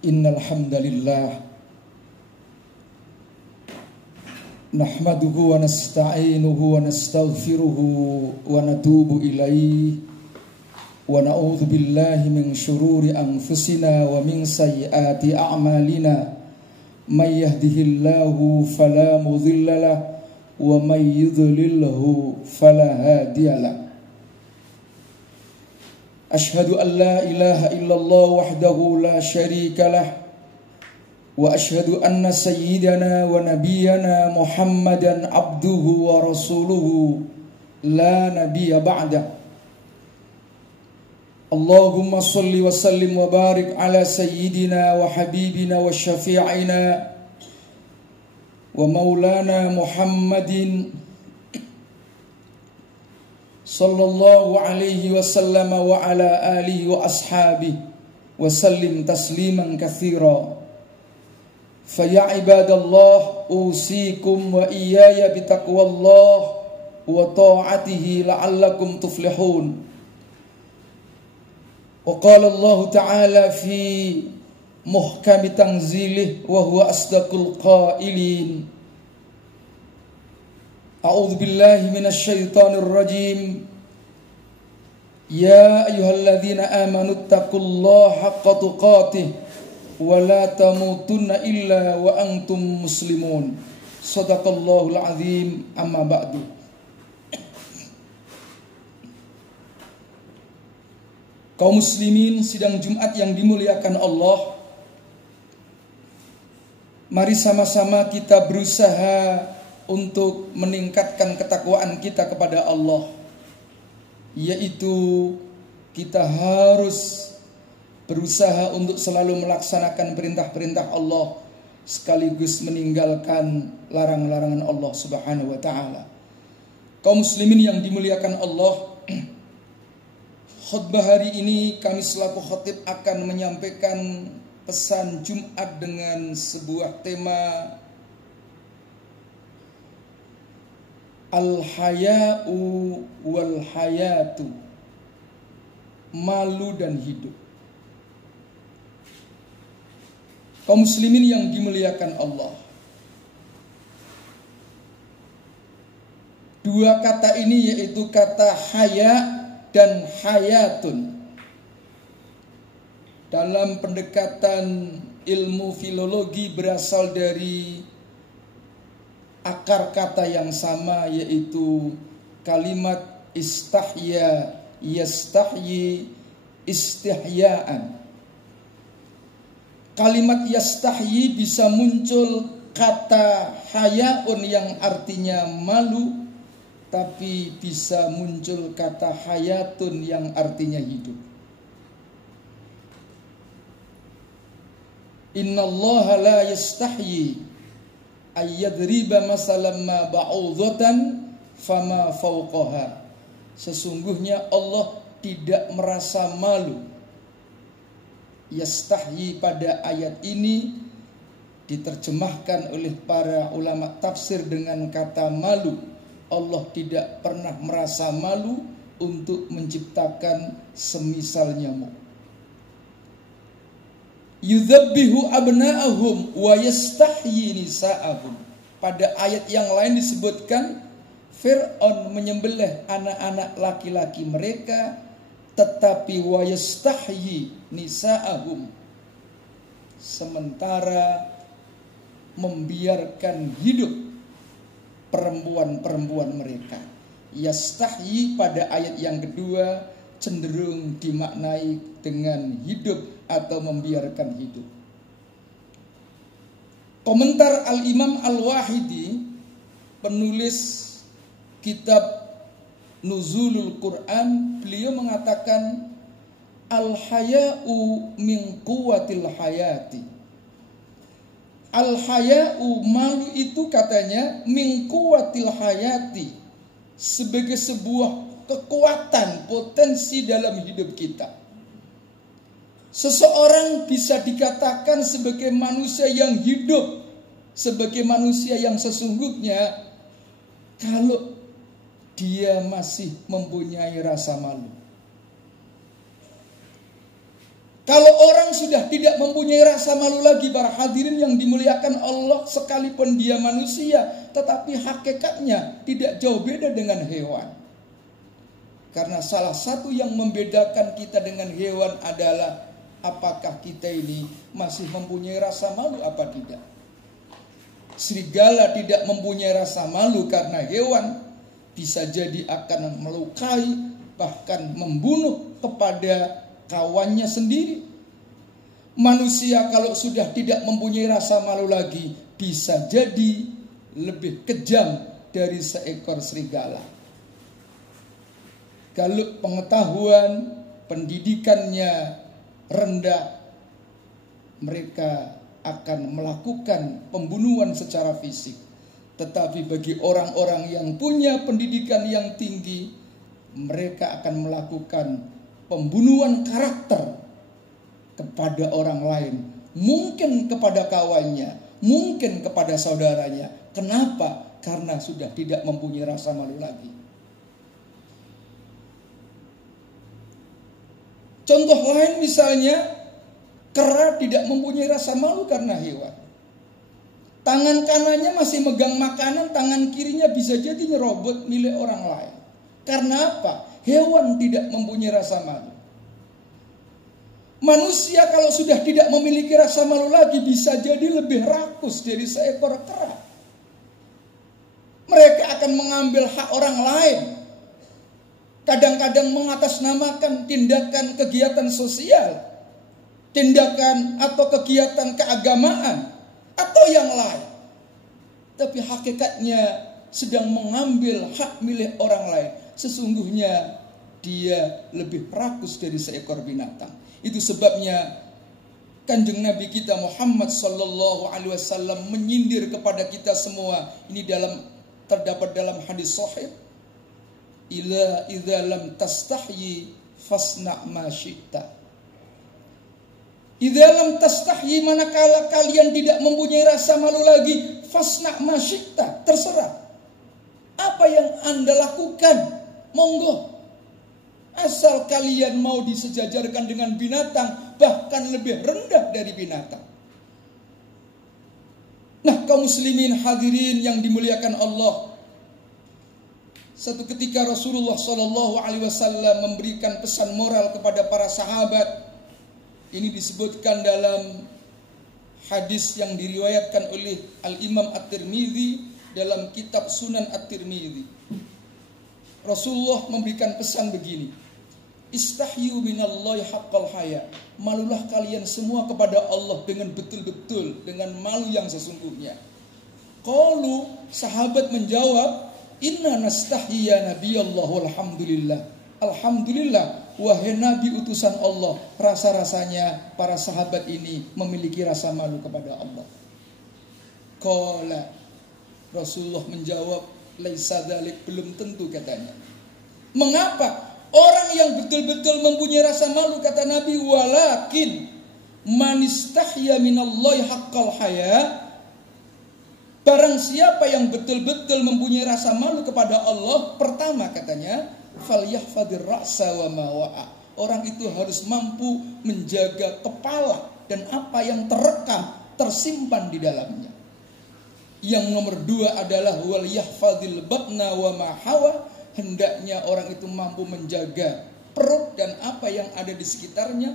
Innal hamdalillah nahmaduhu wa nasta'inuhu wa nastaghfiruhu wa natubu ilaihi wa na'udzu billahi min syururi anfusina wa min sayyiati a'malina may yahdihillahu fala mudhillalah wa may yudlilhu fala hadiyalah. Ashhadu an la ilaha illallah wahdahu la syarika lah wa ashhadu anna sayyidana wa nabiyyana Muhammadan abduhu wa rasuluhu la nabiyya ba'da. Allahumma salli wa sallim wa barik ala sayyidina wa habibina wa syafi'ina wa maulana Muhammadin sallallahu alaihi wasallam wa ala alihi wa ashabihi wa sallim tasliman katsira. Fa ya ibadallah usikum wa iyaya bitaqwallah wa ta'atihi la'allakum tuflihun. Wa qala Allah ta'ala fi muhkami tanzilih wa huwa asdaqul qailin. A'udzu billahi minasy syaithanir rajim. Ya ayyuhalladzina amanu taqullaha haqqa tuqatih wa la tamutunna illa wa antum muslimun. Shadaqallahul azim. Amma ba'du. Kaum muslimin sidang Jumat yang dimuliakan Allah, mari sama-sama kita berusaha untuk meningkatkan ketakwaan kita kepada Allah, yaitu kita harus berusaha untuk selalu melaksanakan perintah-perintah Allah sekaligus meninggalkan larang-larangan Allah Subhanahu wa taala. Kaum muslimin yang dimuliakan Allah, khutbah hari ini kami selaku khatib akan menyampaikan pesan Jumat dengan sebuah tema Al-haya'u wal hayatu, malu dan hidup. Kaum muslimin yang dimuliakan Allah, dua kata ini yaitu kata haya dan hayatun. Dalam pendekatan ilmu filologi berasal dari akar kata yang sama, yaitu kalimat istahya, yastahyi, istihyaan. Kalimat yastahyi bisa muncul kata hayaun yang artinya malu, tapi bisa muncul kata hayatun yang artinya hidup. Innallaha la yastahyi ayyadriba masalam ma ba'udhatan fama fawqaha. Sesungguhnya Allah tidak merasa malu. Yastahyi pada ayat ini diterjemahkan oleh para ulama tafsir dengan kata malu. Allah tidak pernah merasa malu untuk menciptakan semisal nyamuk. Yudhabbihu abna'ahum wa yastahyi nisa'ahum. Pada ayat yang lain disebutkan Fir'aun menyembelih anak-anak laki-laki mereka, tetapi wa yastahyi nisa'ahum, sementara membiarkan hidup perempuan-perempuan mereka. Yastahyi pada ayat yang kedua cenderung dimaknai dengan hidup atau membiarkan hidup. Komentar Al-Imam Al-Wahidi, penulis kitab Nuzulul Quran, beliau mengatakan al-haya'u min quwwatil hayati. Al-haya'u, malu itu katanya min quwwatil hayati, sebagai sebuah kekuatan, potensi dalam hidup kita. Seseorang bisa dikatakan sebagai manusia yang hidup, sebagai manusia yang sesungguhnya, kalau dia masih mempunyai rasa malu. Kalau orang sudah tidak mempunyai rasa malu lagi, para hadirin yang dimuliakan Allah, sekalipun dia manusia, tetapi hakikatnya tidak jauh beda dengan hewan. Karena salah satu yang membedakan kita dengan hewan adalah apakah kita ini masih mempunyai rasa malu apa tidak. Serigala tidak mempunyai rasa malu karena hewan bisa jadi akan melukai, bahkan membunuh kepada kawannya sendiri. Manusia kalau sudah tidak mempunyai rasa malu lagi, bisa jadi lebih kejam dari seekor serigala. Kalau pengetahuan, pendidikannya rendah, mereka akan melakukan pembunuhan secara fisik. Tetapi bagi orang-orang yang punya pendidikan yang tinggi, mereka akan melakukan pembunuhan karakter kepada orang lain, mungkin kepada kawannya, mungkin kepada saudaranya. Kenapa? Karena sudah tidak mempunyai rasa malu lagi. Contoh lain misalnya, kera tidak mempunyai rasa malu karena hewan. Tangan kanannya masih megang makanan, tangan kirinya bisa jadi nyerobot milik orang lain. Karena apa? Hewan tidak mempunyai rasa malu. Manusia kalau sudah tidak memiliki rasa malu lagi, bisa jadi lebih rakus dari seekor kera. Mereka akan mengambil hak orang lain. Kadang-kadang mengatasnamakan tindakan kegiatan sosial, tindakan atau kegiatan keagamaan, atau yang lain. Tapi hakikatnya sedang mengambil hak milik orang lain. Sesungguhnya dia lebih rakus dari seekor binatang. Itu sebabnya Kanjeng Nabi kita Muhammad sallallahu alaihi wasallam menyindir kepada kita semua. Ini terdapat dalam hadis sahih. Idza lam tastahyi fasna ma syi'ta. Idza lam tastahyi, manakala kalian tidak mempunyai rasa malu lagi, fasna ma syi'ta, terserah. Apa yang Anda lakukan, monggo. Asal kalian mau disejajarkan dengan binatang, bahkan lebih rendah dari binatang. Nah, kaum muslimin hadirin yang dimuliakan Allah, satu ketika Rasulullah SAW memberikan pesan moral kepada para sahabat. Ini disebutkan dalam hadis yang diriwayatkan oleh Al-Imam At-Tirmidzi dalam kitab Sunan At-Tirmidzi. Rasulullah memberikan pesan begini: Istahyu minallahi haqqal haya. Malulah kalian semua kepada Allah dengan betul-betul, dengan malu yang sesungguhnya. Qalu, sahabat menjawab, inna nastahyi ya Nabiyallah walhamdulillah. Alhamdulillah, wahai Nabi utusan Allah. Rasa-rasanya para sahabat ini memiliki rasa malu kepada Allah. Qala, Rasulullah menjawab, laisa dzalik, belum tentu katanya. Mengapa? Orang yang betul-betul mempunyai rasa malu, kata Nabi, walakin man istahya minallahi haqqal haya. Barang siapa yang betul-betul mempunyai rasa malu kepada Allah, pertama katanya, falyahfadir ra'sa wa ma wa'a. Orang itu harus mampu menjaga kepala dan apa yang terekam, tersimpan di dalamnya. Yang nomor dua adalah wal yahfadil batna wa ma hawa. Hendaknya orang itu mampu menjaga perut dan apa yang ada di sekitarnya.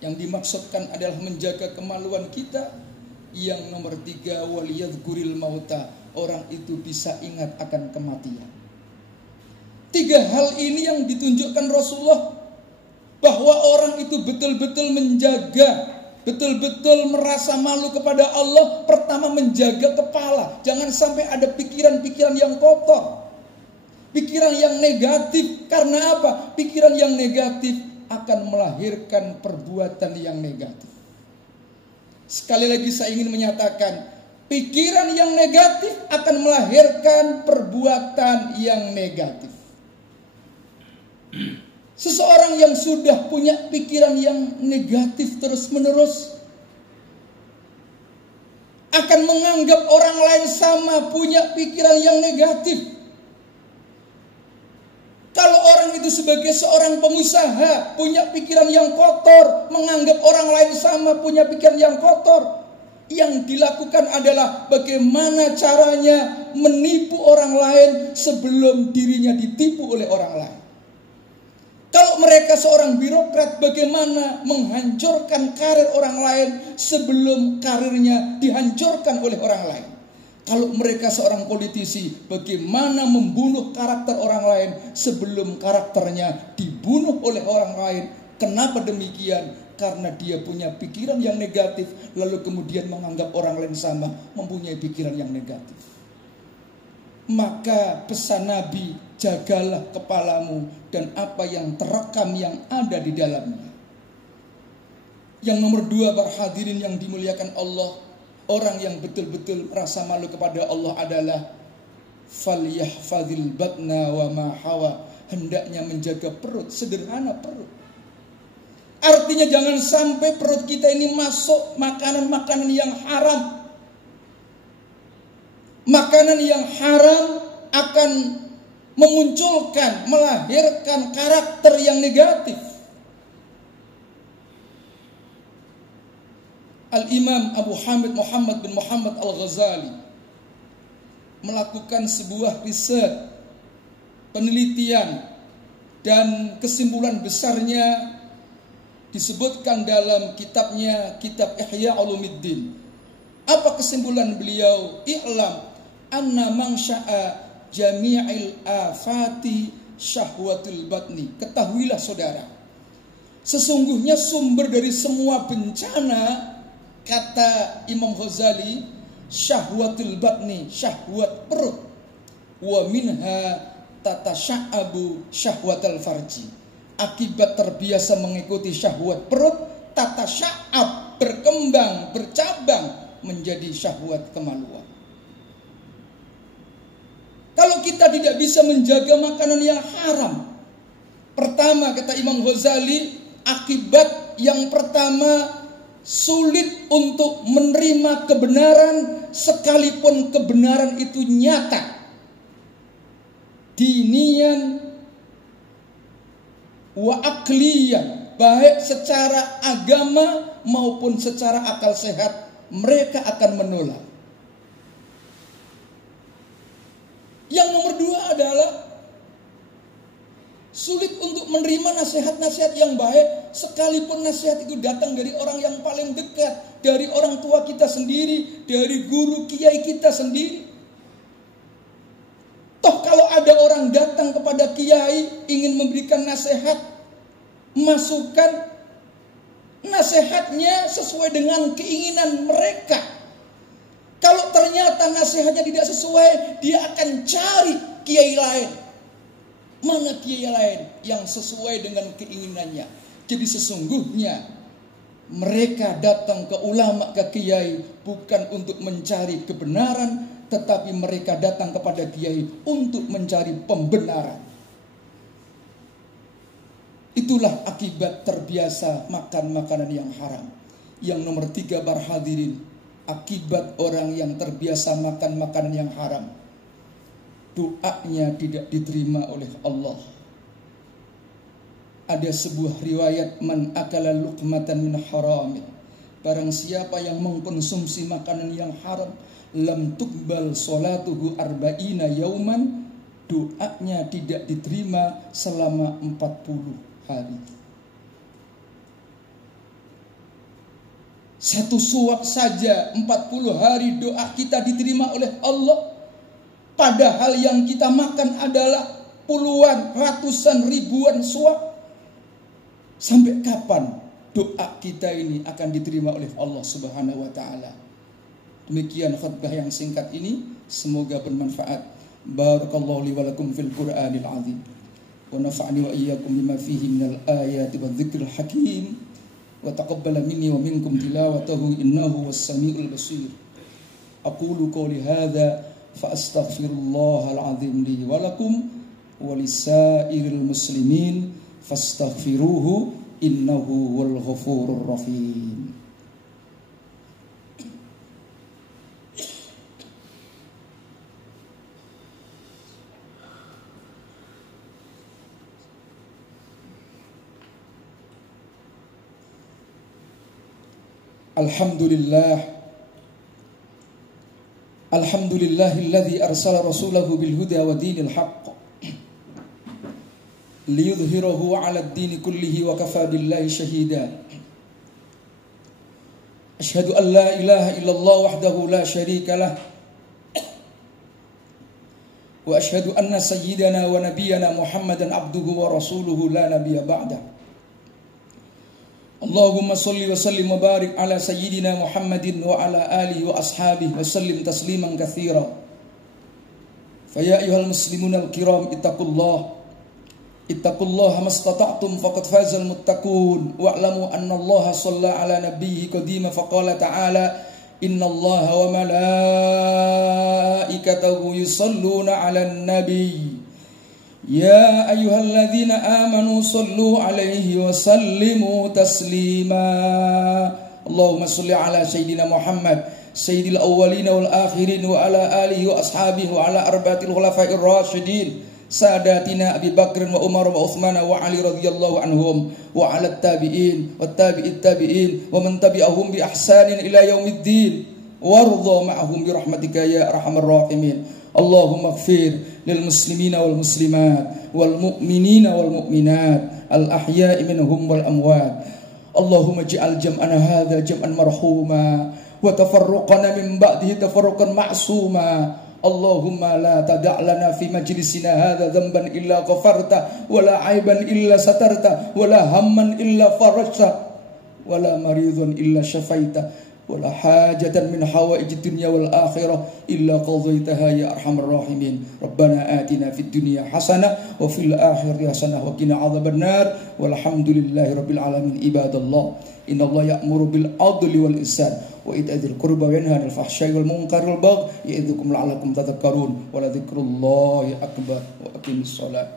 Yang dimaksudkan adalah menjaga kemaluan kita. Yang nomor tiga, waliyadhkuril mauta. Orang itu bisa ingat akan kematian. Tiga hal ini yang ditunjukkan Rasulullah, bahwa orang itu betul-betul menjaga, betul-betul merasa malu kepada Allah. Pertama, menjaga kepala. Jangan sampai ada pikiran-pikiran yang kotor, pikiran yang negatif. Karena apa? Pikiran yang negatif akan melahirkan perbuatan yang negatif. Sekali lagi saya ingin menyatakan, pikiran yang negatif akan melahirkan perbuatan yang negatif. Seseorang yang sudah punya pikiran yang negatif terus-menerus akan menganggap orang lain sama punya pikiran yang negatif. Kalau orang itu sebagai seorang pengusaha punya pikiran yang kotor, menganggap orang lain sama punya pikiran yang kotor. Yang dilakukan adalah bagaimana caranya menipu orang lain sebelum dirinya ditipu oleh orang lain. Kalau mereka seorang birokrat, bagaimana menghancurkan karir orang lain sebelum karirnya dihancurkan oleh orang lain. Kalau mereka seorang politisi, bagaimana membunuh karakter orang lain sebelum karakternya dibunuh oleh orang lain. Kenapa demikian? Karena dia punya pikiran yang negatif, lalu kemudian menganggap orang lain sama, mempunyai pikiran yang negatif. Maka pesan Nabi, jagalah kepalamu dan apa yang terekam yang ada di dalamnya. Yang nomor 2, para hadirin yang dimuliakan Allah, orang yang betul-betul merasa malu kepada Allah adalah falyahfazil batna wa ma hawa, hendaknya menjaga perut, sederhana perut. Artinya jangan sampai perut kita ini masuk makanan-makanan yang haram. Makanan yang haram akan memunculkan, melahirkan karakter yang negatif. Al-Imam Abu Hamid Muhammad bin Muhammad Al-Ghazali melakukan sebuah riset, penelitian, dan kesimpulan besarnya disebutkan dalam kitabnya, kitab Ihya Ulumuddin. Apa kesimpulan beliau? I'lam anna man sya'a jami'il afati syahwatul batni. Ketahuilah saudara, sesungguhnya sumber dari semua bencana, kata Imam Ghazali, syahwatul batni, syahwat perut. Wa minha tatasya'abu syahwatul farji. Akibat terbiasa mengikuti syahwat perut, tata sya'ab, berkembang, bercabang menjadi syahwat kemaluan. Kalau kita tidak bisa menjaga makanan yang haram, pertama kata Imam Ghazali, akibat yang pertama sulit untuk menerima kebenaran sekalipun kebenaran itu nyata. Dinian wa akliyah, baik secara agama maupun secara akal sehat, mereka akan menolak. Yang nomor 2 adalah sulit untuk menerima nasihat-nasihat yang baik, sekalipun nasihat itu datang dari orang yang paling dekat, dari orang tua kita sendiri, dari guru kiai kita sendiri. Toh kalau ada orang datang kepada kiai ingin memberikan nasihat, masukan, nasihatnya sesuai dengan keinginan mereka. Kalau ternyata nasihatnya tidak sesuai, dia akan cari kiai lain. Mana kiai lain yang sesuai dengan keinginannya? Jadi sesungguhnya mereka datang ke ulama, ke kiai bukan untuk mencari kebenaran, tetapi mereka datang kepada kiai untuk mencari pembenaran. Itulah akibat terbiasa makan makanan yang haram. Yang nomor 3, para hadirin, akibat orang yang terbiasa makan makanan yang haram, doanya tidak diterima oleh Allah. Ada sebuah riwayat, man akala luqmatan min haramin, barang siapa yang mengkonsumsi makanan yang haram, lam tuqbal salatuhu arba'ina yauman, doanya tidak diterima selama 40 hari. Satu suap saja 40 hari doa kita diterima oleh Allah. Padahal yang kita makan adalah puluhan, ratusan, ribuan suap. Sampai kapan doa kita ini akan diterima oleh Allah Subhanahu wa taala? Demikian khutbah yang singkat ini, semoga bermanfaat. Barakallahu li wa lakum fil Qur'anil azim. Wa nafa'ani wa iyyakum bima fihi minal ayati wadh-dhikril hakim. Wa taqabbala minni wa minkum tilawatahu innahu was-sami'ul basir. Aqulu qawli hadza fa astaghfirullahal azim li wa lakum wa lisairil muslimin fastaghfiruhu innahu wal ghafurur rahim. Alhamdulillahilladzi arsala rasulahu bil huda wa dinil haqq liyudhhirahu 'alad dini kullihi wa kafa billahi shahida. Asyhadu an la ilaha illallah wahdahu la syarika lah wa asyhadu anna sayyidana wa nabiyyana Muhammadan abduhu wa rasuluhu la nabiyya ba'da. Allahumma salli wa sallim wa barik ala sayyidina Muhammadin wa ala alihi wa ashabihi wa sallim tasliman katsira. Fa ya ayyuhal muslimun al-kiram ittaqullaha mastata'tum faqad fazal muttaqun wa'lamu anna Allah shalla ala nabiyhi qadima faqala ta'ala innallaha wa malaikatahu yusalluna 'alan nabiy ya ayyuhalladzina amanu sallu 'alaihi wa sallimu taslima. Allahumma shalli ala sayyidina Muhammad sayyidil awwalin wal akhirin wa ala alihi wa ashabihi wa ala arba'atil khulafa'ir rasyidin sadatina Abi Bakr wa Umar wa Utsman wa Ali radhiyallahu anhum wa ala tabi'in wa tabi'it tabi'in wa man tabi'ahum bi ihsanin ila yaumiddin warḍa ma'ahum bi rahmatika ya arhamar rahimin. Allahumma ighfir lil muslimina wal muslimat wal mu'minina wal mu'minat al ahya'i minhum wal amwat. Allahumma ij'al jam'ana hadza jam'an marhuma wa tafarruqana min ba'dihi tafarruqan ma'suma. Allahumma la tada' lana fi majlisina hadza dhanban illa ghafarta wa la 'aiban illa satarta wa la hamman illa farajta wa la maridhan illa shafaita wala hajatan min hawaijid dunya wal akhirah illa qadaitaha ya arhamar rahimin. Rabbana atina fid dunya hasanah wa fil akhirati hasanah wa qina adzabannar walhamdulillahi rabbil alamin. Ibadallah innallaha ya'muru bil adli wal ihsan wa ita'il qurba wa yanha 'anil fahsya'i wal munkari wal baghi ya'idzukum la'allakum tadhakkarun wa la dzikrullahi akbar wa aqimis shalah.